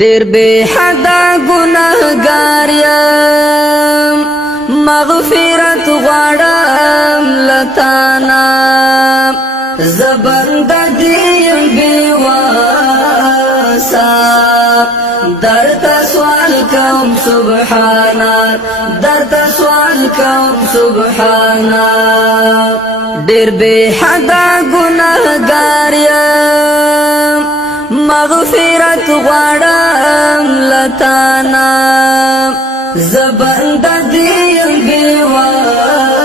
ډېر بے حدا ګناهګار یم مغفرت غواړم لتانا زبنده دیم بیواسا درته سوال کوم سبحانا درته سوال کوم سبحانا ډېر بے حدا ګناهګار یم مغفرت غواړم لتانا زبنده دیم بیواسا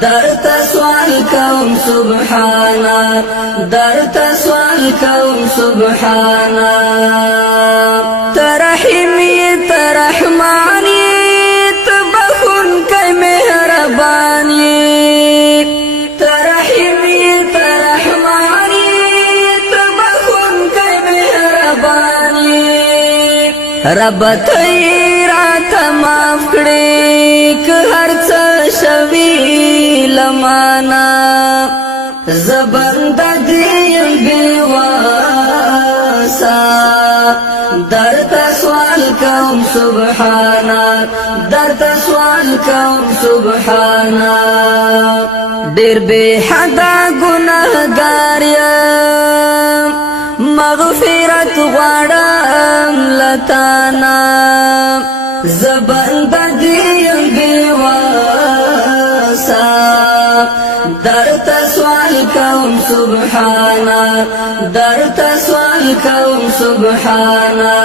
درته سوال کوم سبحانا درته سوال کوم سبحانا ترحیمی ترحمانی تبخن کئی مهربانی ترحیمی ترحمانی تبخن کئی مهربانی رب تیرات معاف کړي که هر څه شوي لمانا زبنده دیم بیواسا درته سوال کوم سبحانا درته سوال کوم سبحانا ډېر بے حدا ګناهګار یم مغفرت غواړم لتانا زبنده دیم بیواسا درته سوال کوم سبحانا درته سوال کوم سبحانا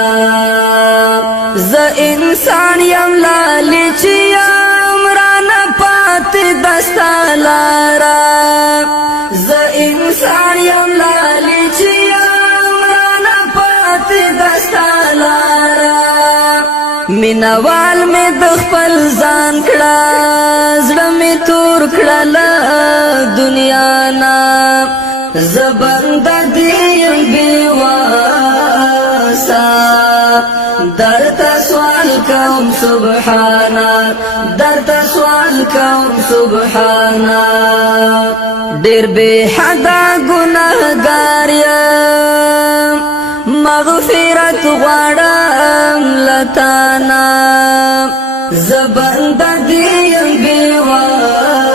ز انسان یم لالچ یم رانه پاتې دستا لارا ز انسان یم لالچ مینوال می د خپل ځان کړه زړه می تور کړه له دنیا نا زبنده دیم بیواسا درته سوال کوم سبحانا درته سوال کوم سبحانا ډېر بے حدا ګناهګار یم مغفرت غواړم لتانا زبنده دیم بیواسا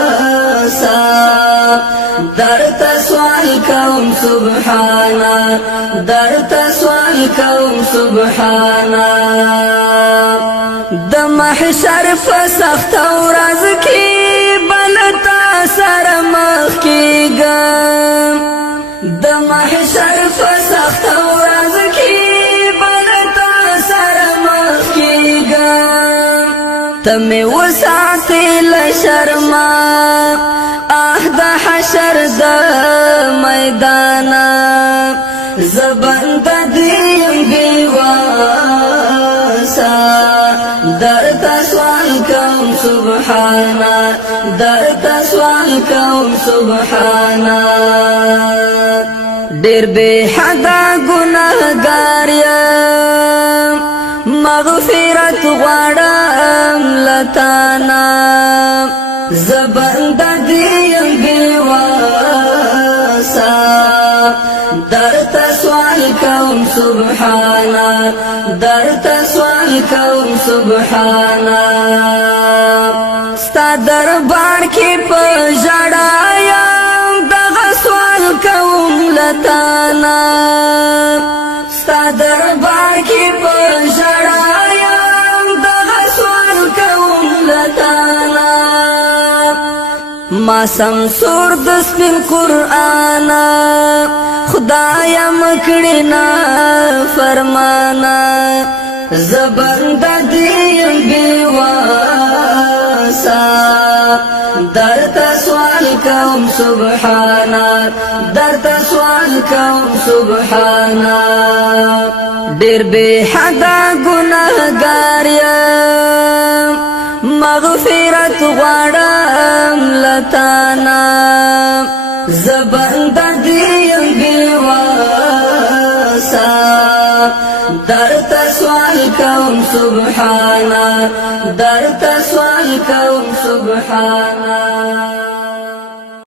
درته سوال کوم سبحانا درته سوال کوم سبحانا د محشر په سخته ورځ کې بلتا سره مخ کېږم د محشر په سخته ورځ کې بلتا سره مخ کېږم ته مې وساتې له شرمه د حشر د میدانا زبنده دیم بیواسا درته سوال کوم سبحانا درته سوال کوم سبحانا ډېر بے حدا ګناهګار یم مغفرت غواړم لتانا زبنده دیم بیواسا درته سوال کوم سبحانا درته سوال کوم سبحانا ستا دربار کې په ژړا یم دغه سوال کوم لتانا ستا دربار کې په ژړا یم دغه سوال کوم لتانا ما سمسور د سپین قرآن خدایا مکړی نا فرمانا زبنده دیم بیواسا درته سوال کوم سبحانا درته سوال کوم سبحانا ډېر بے حدا ګناهګار یم مغفرت غواړم لتانا زبنده دیم بیواسا درته سوال کوم سبحانا درته سوال کوم سبحانا